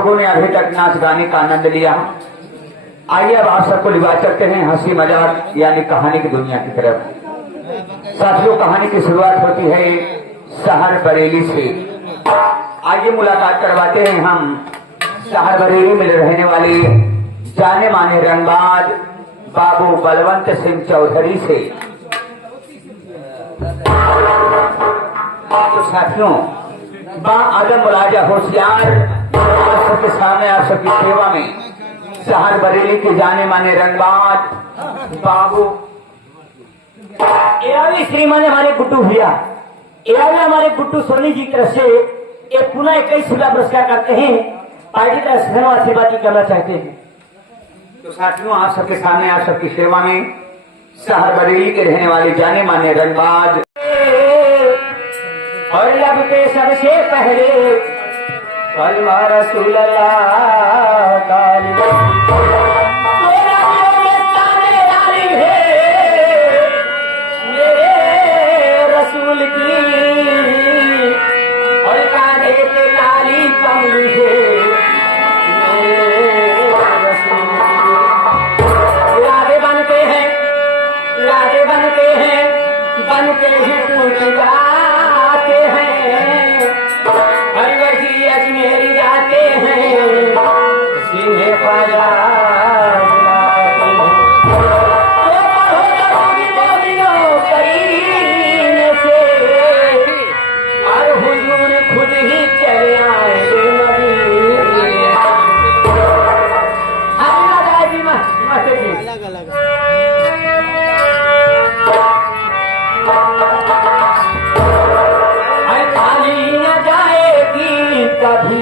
लोगों ने अभी तक नाच गाने का आनंद लिया। आइए अब आप सबको लिवा चलते हैं हंसी मजाक यानी कहानी की दुनिया की तरफ। साथियों, कहानी की शुरुआत होती है शहर बरेली से। आइए मुलाकात करवाते हैं हम शहर बरेली में रहने वाले जाने माने रंगबाज बाबू बलवंत सिंह चौधरी से। तो साथियों, बा आदम राजा होशियार आप सबके सामने आप सबकी सेवा में शहर बरेली के जाने माने रंगबाज बाबू एरावी श्रीमान हमारे गुड्डू भैया, एरावी हमारे गुड्डू सोनी जी की तरफ से एक पुनः 21 पुरस्कार करते हैं। पार्टी का आशीर्वाद करना चाहते हैं। तो साथियों, आप सबके सामने आप सबकी सेवा में शहर बरेली के रहने वाले जाने माने रंगबाज और लब के सबसे पहले कलमा रसूल अल्लाह काली मेरे रसूल की और कांधे पे काली कमली है मेरे रसूल की। लाडे बनते हैं, लाडे बनते हैं, बनते ही टूट जाते हैं। हर वही अजमेर जाते हैं, सीने पाया खुद ही चले आए अलग अलग खाली न जाएगी कभी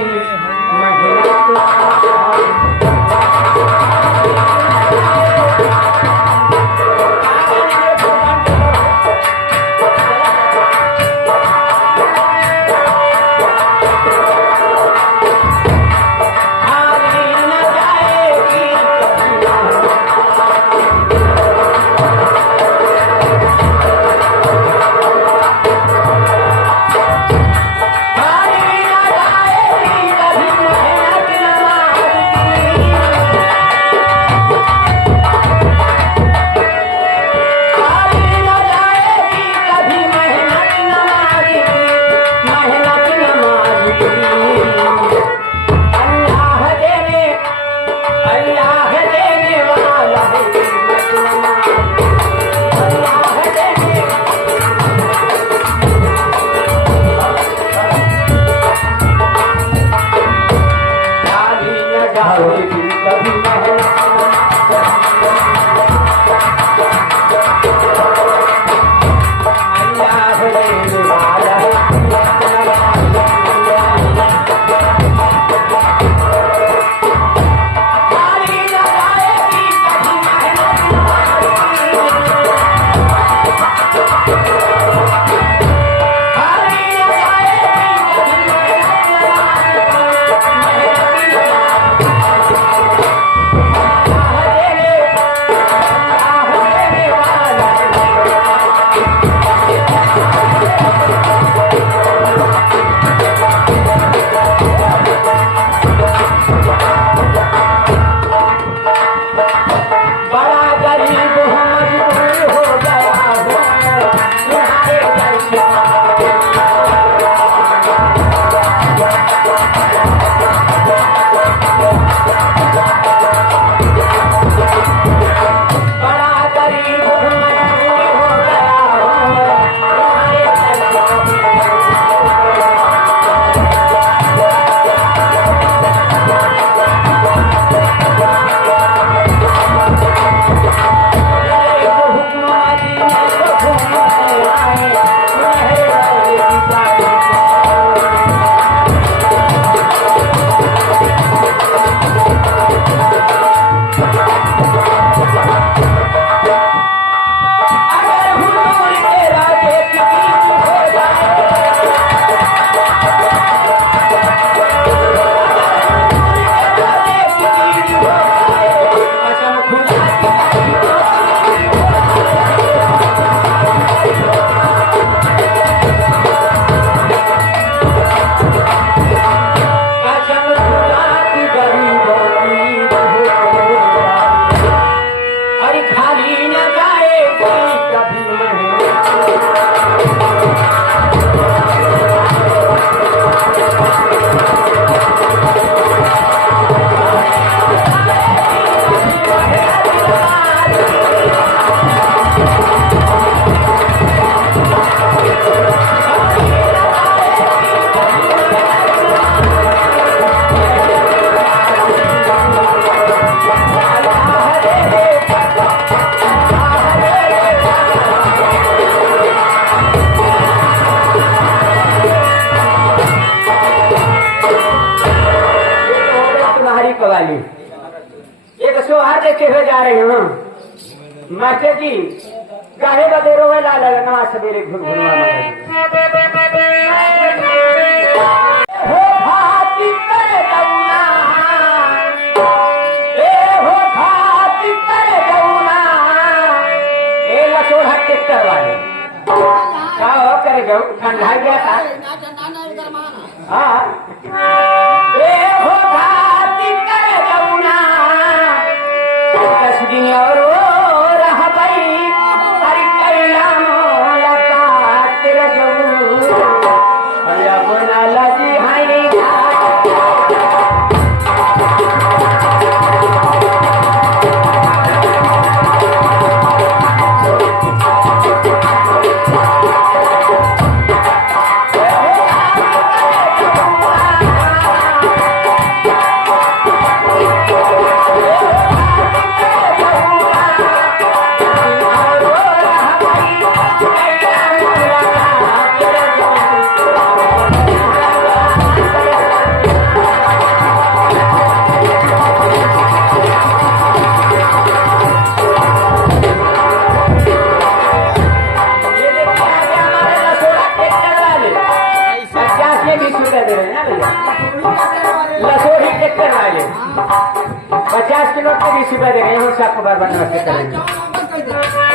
वाली एक सोहार देखे हुए जा रही हूँ। मास्टर जी गाहे बदेरो में लाल लगना सवेरे घुन घुनवा हो भाती कर दौना, हो भाती कर दौना, लसोड़ा ट्रैक्टर वाले क्या हो करे गो ठंडा गया था। हाँ हो भाती कर दौना, 10 दिन और रह गई हरि कैला मोला काट रजू बोला लजी हाई लसोड़ी ट्रैक्टर वाले 50 किलो के 20 रुपए दे रहे हैं। हम आपको बार बार नमस्ते करेंगे।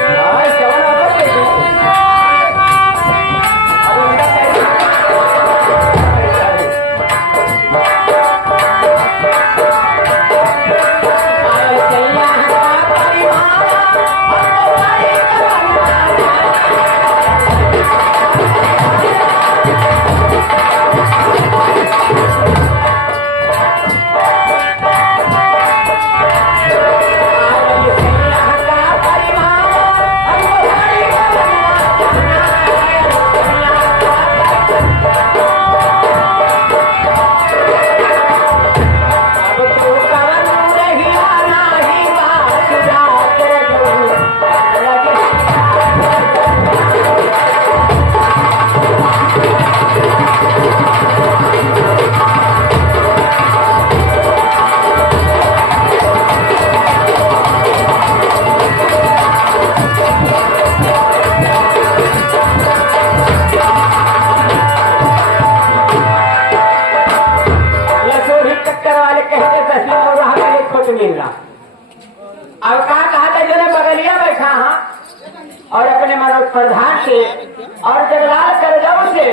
अब कहा था जो बगलिया बैठा हाँ और अपने मनोज प्रधान से और जगलाल कर जाओ से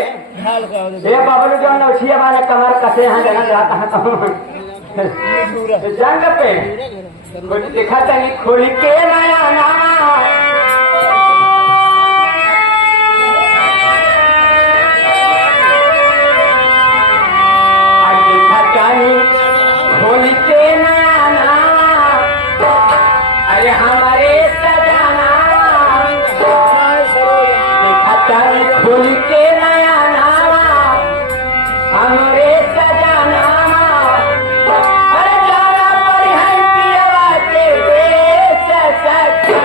ये बबलू जो नौछिया वाले कमर कसे यहाँ जगह जाता है जंग पे कुछ दिखा नहीं खोल के नया नामा खोल के नया नामा अरे हमारे सजाना खोल के नया नामा हमारे सजाना अरे जाना पर है पिया के देश सखी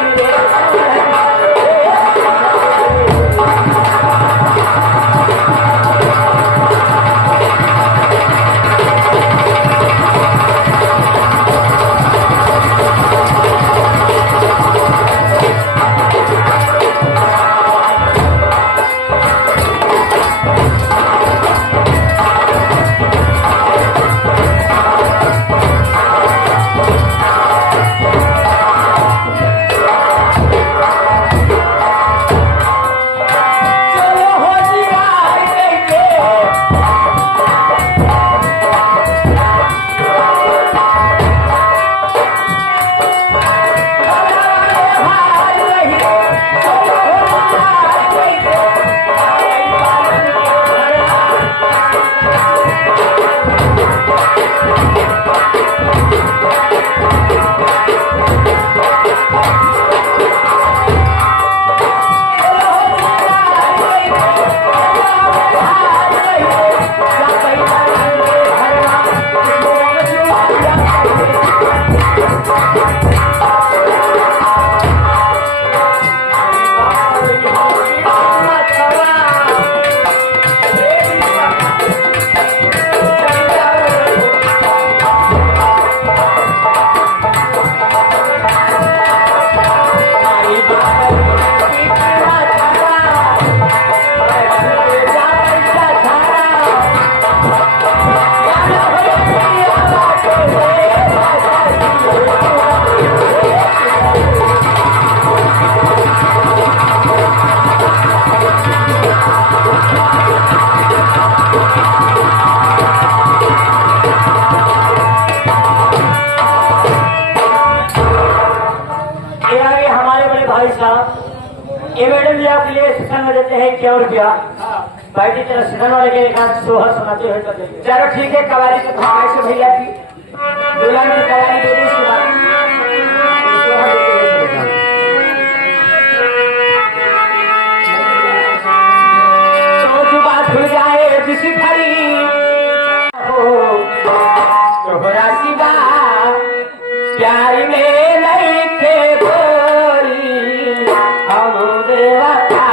मैडम जी आपके लिए शिक्षण में देते हैं 1 रुपया। भाई जी तरह शिक्षण वाले के एक हाथ सोहर सुनाते हुए तो देखिए। चलो ठीक है, कवाली तो फरमाइश है भैया की, दुल्हन की कवाली दे दी इसके बाद सोहर देते हुए चले जाओ। तो जुबान खुल जाए किसी भरी हो तोहरा सिवा प्यार में नहीं थे बोली हम बेवफा।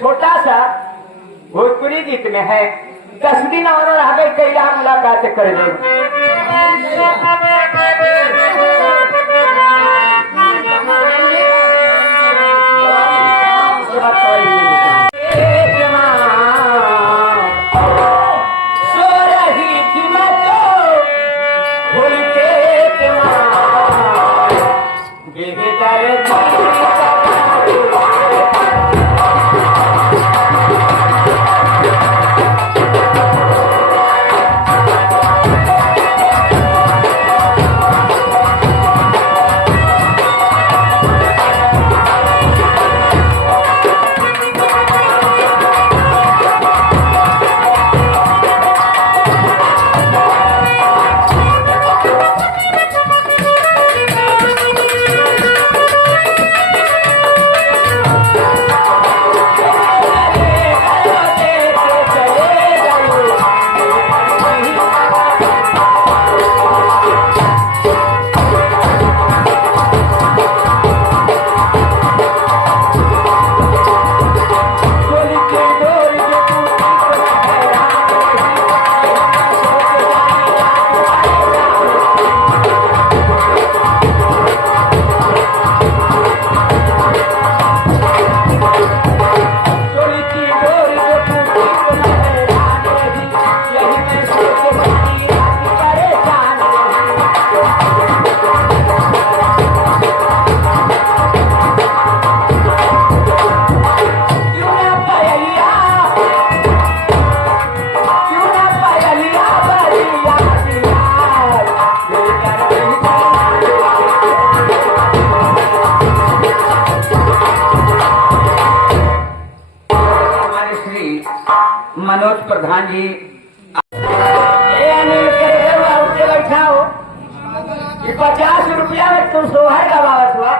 छोटा सा भोजपुरी गीत में है 10 दिन और रह गए कैला मुलाकात कर ले। मनोज प्रधान जी बैठा हो 50 रुपया में तुम सोहर का बाबत हुआ।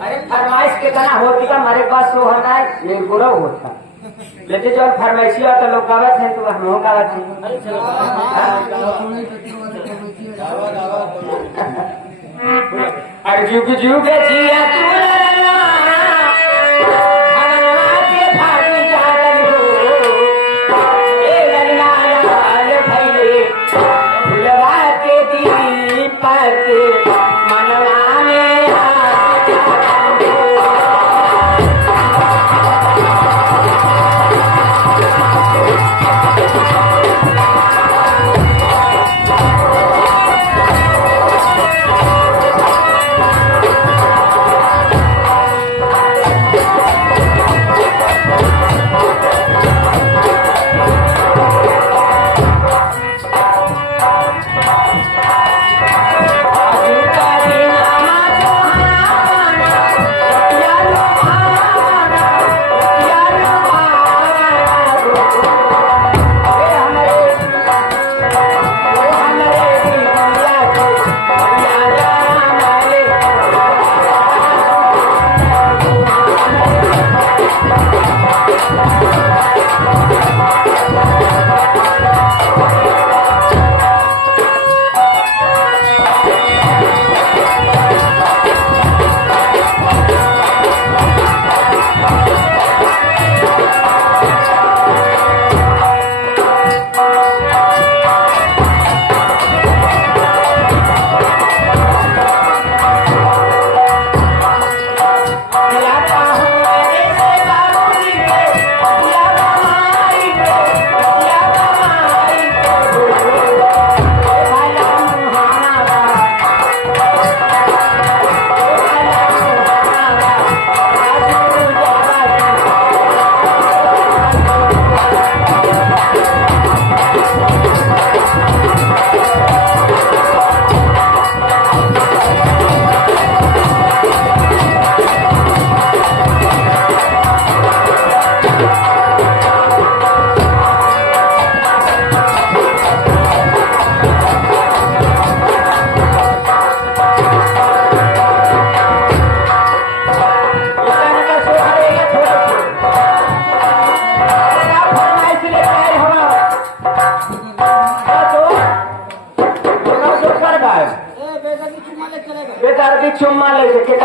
अरे फरमाइश कितना होती का हमारे पास सोहर ना ये बुरा होता लेकिन जब फरमाइशी हो तो लोग गावत है तो हम गावत है। अरे जुग जुग जिया तू ललना, भगवान के भागी जागल हो। ए ललना लाल भइले, फुलवा के दीपक मनवा में आग जागल हो। बेकार की चुम्मा ले के